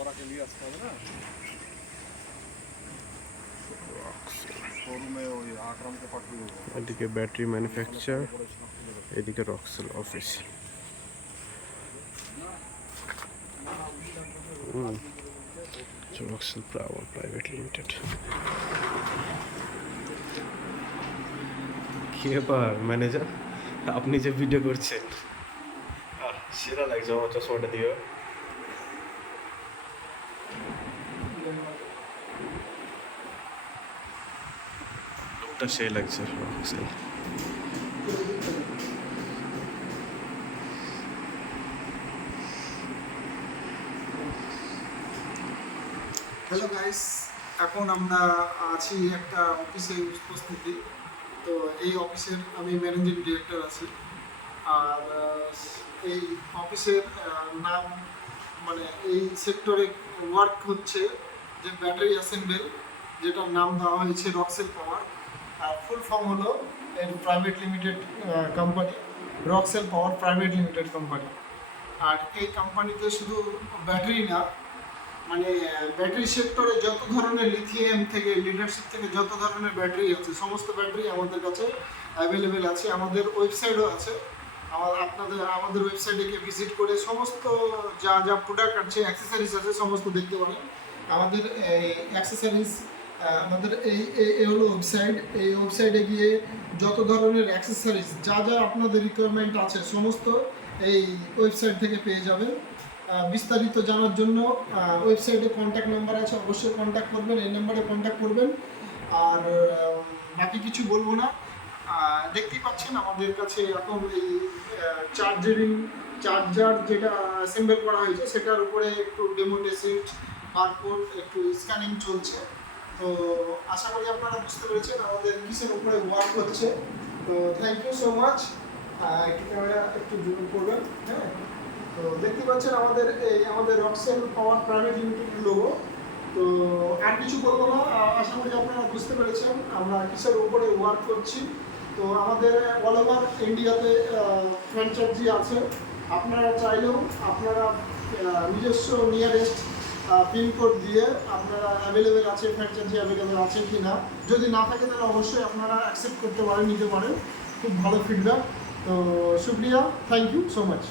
ওরাকে নিয়ে আসতে হবে না শোরুমে, ওই আকরামকে পাঠিয়ে দেবো। এদিকে ব্যাটারি ম্যানুফ্যাকচার, এদিকে রক্সেল অফিস। রক্সেল পাওয়ার প্রাইভেট লিমিটেড। কি ব্যাপার ম্যানেজার, আপনি যে ভিডিও করছেন সেরা লাগছে আমার চশমাটা দিও। লোকটা সেই লাগছে রক্সেল। হ্যালো গাইস, এখন আমরা আছি একটা অফিসে উপস্থিতি। তো এই অফিসের আমি ম্যানেজিং ডিরেক্টর আছি। আর এই অফিসের নাম, মানে এই সেক্টরে ওয়ার্ক হচ্ছে যে ব্যাটারি অ্যাসেম্বল, যেটার নাম দেওয়া হয়েছে রক্সেল পাওয়ার। আর ফুল ফর্ম হলো এর প্রাইভেট লিমিটেড কোম্পানি, রক্সেল পাওয়ার প্রাইভেট লিমিটেড কোম্পানি। আর এই কোম্পানিতে শুধু ব্যাটারি না, মানে ব্যাটারি সেক্টরে যত ধরনের লিথিয়াম থেকে লিডারশিপ থেকে যত ধরনের ব্যাটারি আছে, সমস্ত ব্যাটারি আমাদের কাছে অ্যাভেলেবেল আছে। আমাদের ওয়েবসাইটও আছে। আমাদের ওয়েবসাইটে গিয়ে ভিজিট করে সমস্ত যা যা প্রোডাক্ট আছে, অ্যাক্সেসরিজ আছে, সমস্ত দেখতে পারেন। আমাদের অ্যাক্সেসরিজ, আমাদের এই হলো ওয়েবসাইট। এই ওয়েবসাইটে গিয়ে যত ধরনের অ্যাক্সেসরিজ যা যা আপনাদের রিকোয়ারমেন্ট আছে সমস্ত এই ওয়েবসাইট থেকে পেয়ে যাবেন। বিস্তারিত জানার জন্য ওয়েবসাইটে কন্ট্যাক্ট নাম্বার আছে, অবশ্যই কন্ট্যাক্ট করবেন, এই নাম্বারে কন্ট্যাক্ট করবেন। আর বাকি কিছু বলবো না। দেখতেই পাচ্ছেন আমাদের কাছে এখন এই চার্জার যেটা অ্যাসেম্বল করা হয়েছে সেটার উপরে একটু ডেমো টেস্ট, বারকোড, একটু স্ক্যানিং চলছে। তো আশা করি আপনারা বুঝতে পেরেছেন আমাদের কিসের উপরে ওয়ার্ক হচ্ছে। তো থ্যাংক ইউ সো মাচ। একটু ক্যামেরা একটু জুম করবেন। হ্যাঁ, তো দেখতে পাচ্ছেন আমাদের রক্সেল পাওয়ার প্রাইভেট লিমিটেড লোগো। তো আর কিছু বলবো না, আশা করি আপনারা বুঝতে পেরেছেন আমরা কিসের উপরে ওয়ার্ক করছি। তো আমাদের অল ওভার ইন্ডিয়াতে ফ্র্যাঞ্চাইজি আছে। আপনারা চাইলেও আপনারা নিজস্ব নিয়ারেস্ট পিনকোড দিয়ে আপনারা অ্যাভেলেবেল আছে, ফ্র্যাঞ্চাইজি অ্যাভেলেবেল আছে কি না, যদি না থাকে তাহলে অবশ্যই আপনারা অ্যাকসেপ্ট করতে পারেন, নিতে পারেন। খুব ভালো ফিডব্যাক। তো শুক্রিয়া, থ্যাংক ইউ সো মাচ।